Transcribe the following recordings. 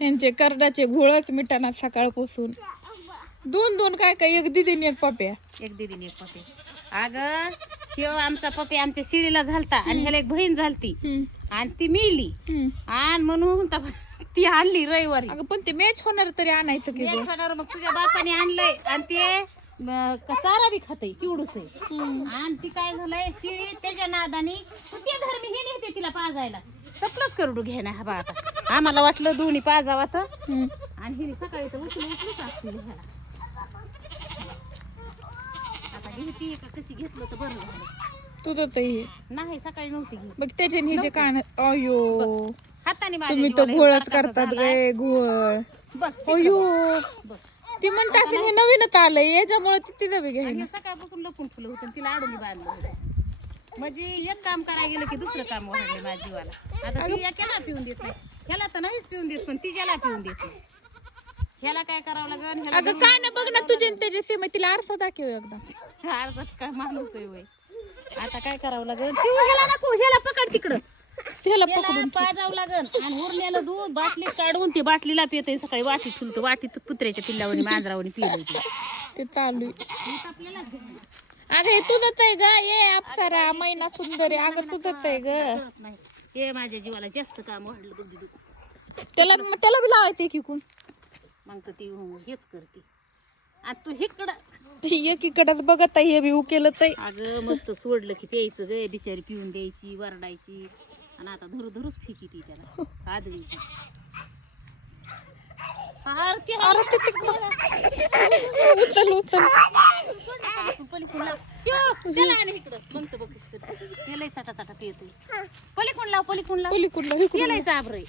यांचे करडाचे घोळच मिटाना सकाळपासून. दोन दोन काय काय, एक दीदीने एक पप्या. एक दीदीने एक पपे. अगं शिव आमचा पपे आमच्या शिडीला झालता आणि ह्याला एक बहीण झालती आणि ती मिली आणि म्हणून ती आणली रविवारी. अगं पण ते मॅच होणार तरी आणायचं की गं? होणार मग तुझ्या बापाने आणलंय आणि ते चारा बी खाते तेवढंच आहे. आणि ती काय झालंय शिळी त्याच्या नादानी ते धर्मी हे नेते तिला पाजायला. तपलंच करडू घे ना हा बा आता. आम्हाला वाटलं दोन्ही पाजावा तर आणि हिने सकाळी तर उचलूच असतील ह्याला. आता घेती का कशी घेतलं तर बरं झालं. तुझं तर हे नाही सकाळी नव्हती घे. बघ त्याचे हिचे कान. अयो हाताने तुम्ही तर घोळच करतात गे घोळ. बघ अयो बघ. ती म्हणतात हे नवीनच आलंय याच्यामुळे ती तिथं बी घ्यायला. आणि सकाळपासून लपून फुलं होतं तिला आडून बांधलं होतं. म्हणजे एक काम करायला गेलं की दुसरं काम वाढलं माझ्या जीवाला. आता ती याला पिऊन देत नाही, ह्याला तर नाहीच पिऊन देत पण तिच्याला पिऊन देत नाही. ह्याला काय करावं लागेल? अगं काय ना बघ ना तुझे आणि त्याचे सीमा तिला आरसा दाखव एकदा. अर्धाच काय माणूस आहे वय. आता काय करावं लागेल? ह्याला नको, ह्याला पकड तिकडं. त्याला पकडून पाजावं लागेल आणि उरलेलं दूध बाटलीत काढून ती बाटलीला पिते. सकाळी वाटीत ठुलतो, वाटीत कुत्र्याच्या पिल्लावणी मांजरावणी पिलं ते चालू आपल्याला. अगं हे तुझंच आहे ग. ये अप्सरा मैना सुंदर आहे. अगं तुझंच आहे ग. ते माझ्या जीवाला जास्त काम वाढलं बघ दीदू. त्याला बी लावायचं की कोण. मग तर ती हेच करते आणि तू हिकडं एकीकडे बघत आहे हे बी उकेलच आहे. अगं मस्त सोडलं की प्यायचं ग. बिचारी पिऊन द्यायची वरडायची आणि आता धरूच फेकी ती त्याला आदळी. उचल उचल त्याला आणि इकडं मग तर बघ त्यालाही साठा पियतोय. पलीकडून लाव पलीकडून लाव पलीकडला केलंय चाबरय.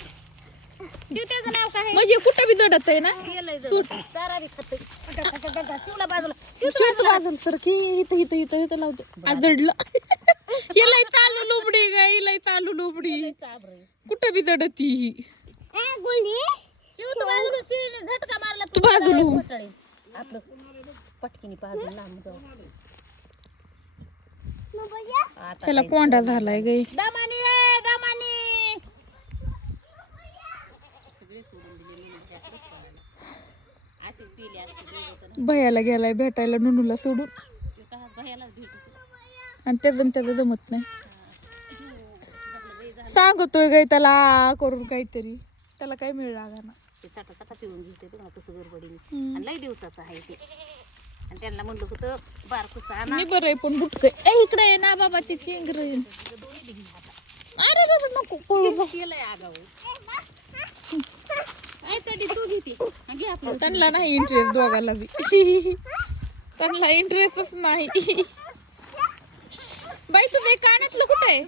त्याचं नाव काय म्हणजे कुठं बी दडत आहे ना. चारा बी खातोय. शिवला बाजूला बाजूला सर की इथं इथं इथं इथं लावतो. आदडलं हिला चालू लोबडी ग. हिला चालू लोबडी कुठं बी दडत ही. झटका मारला तू बाजूला आपलं पटकीने पाजून लांब जाऊ. त्याला कोंडा झालाय गे. दामानी दामानी भैयाला गेलाय भेटायला नुनूला सोडून आणि त्याचं जमत नाही. सांगतोय गाय त्याला करून काहीतरी. त्याला काय मिळणार ना. ते चटा पिऊन घेते बघ ना कसं गडबडीने. आणि लई दिवसाचं आहे ते. आणि त्यांना म्हणलं होतं बारकुसा मी बरं आहे पण बुटक इकडे आहे ना बाबा ती चिंगर. अरे नको पळू केलंय आगाऊ. तू घेते घे आपलं. त्यांना नाही इंटरेस्ट दोघाला बी. त्यांना इंटरेस्टच नाही. बाई तुझं कानातलं कुठं आहे?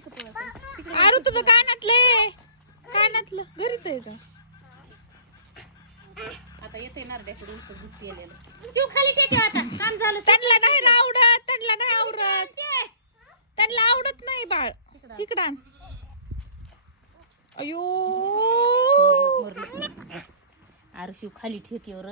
आरू तुझं कानातलं घरीच आहे का? आता येते नारड्याकडून शिव खाली टेक आता. काम झालं. त्यांना नाही आवडत. त्यांना आवडत नाही बाळ. इकडं आण. अयो अरे शिव खाली ठेकीवर